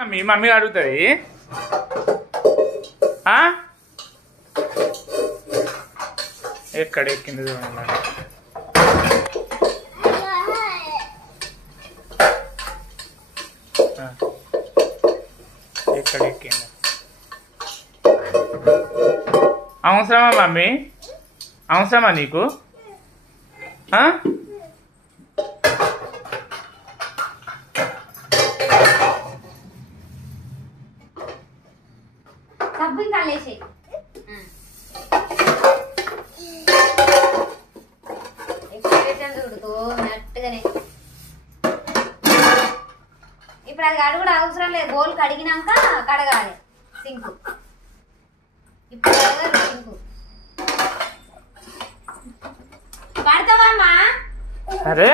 మీ mummy అడుగుతుంది ఎక్కడ ఎక్కింది చూడండి ఎక్కడ ఎక్కింది అవసరమా మమ్మీ అవసరమా నీకు ఇప్పుడు అది అడుగుడు అవసరం లేదు. బోల్ కడిగినాక కడగాలి సింకు. ఇప్పుడు సింకు పడతావమ్మా. అరే